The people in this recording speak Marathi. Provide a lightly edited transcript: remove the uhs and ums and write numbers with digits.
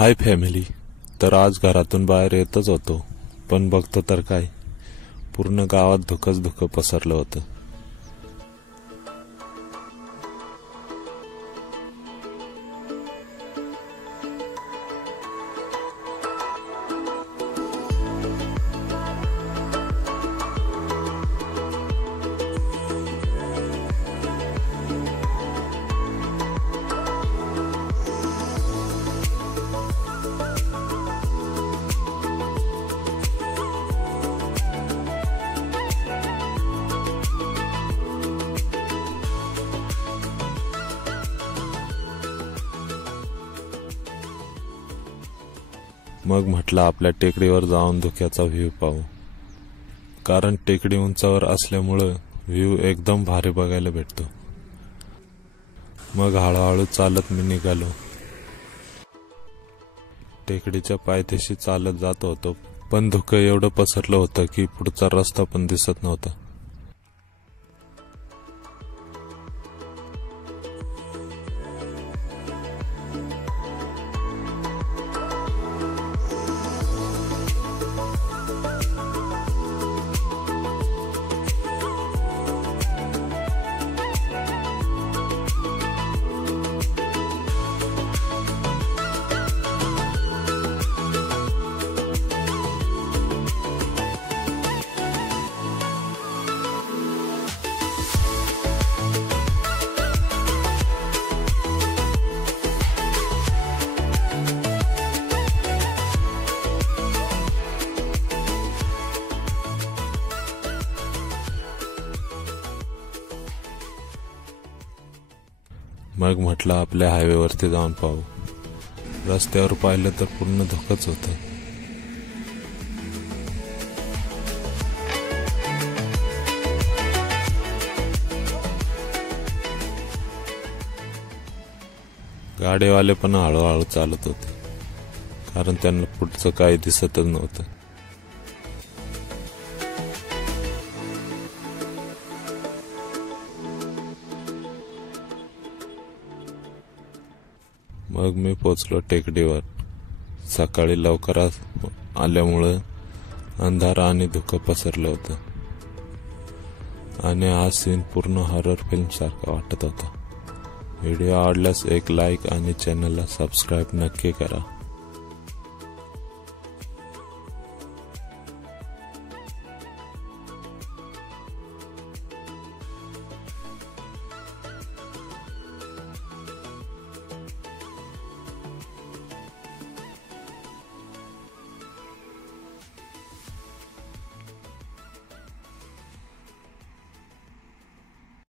Hi family. तर आज घरातून बाहेर येतच होतो, पण बघतो तर काय, पूर्ण गावात धुकंच धुकं पसरलं होतं. मग म्हटलं आपल्या टेकडीवर जाऊन धुक्याचा व्ह्यू पाहू, कारण टेकडी उंचावर असल्यामुळं व्ह्यू एकदम भारी बघायला भेटतो. मग हळूहळू चालत मी निघालो. टेकडीच्या पायथ्याशी चालत जात होतो, पण धुकं एवढं पसरलं होतं की पुढचा रस्ता पण दिसत नव्हता. मग म्हटलं आपल्या हायवेवरती जाऊन पाहू. रस्त्यावर पाहिलं तर पूर्ण धुकंच होतं. गाडीवाले पण हळूहळू चालत होते, कारण त्यांना पुढचं काही दिसतच नव्हतं. मग मी पोचलो टेकडीवर. सकाळी लवकर आल्यामुळं अंधार आणि धुकं पसरलं होतं, आणि हा सीन पूर्ण हॉरर फिल्म सारखा वाटत होता. व्हिडिओ आवडल्यास एक लाईक आणि चॅनलला सबस्क्राईब नक्की करा.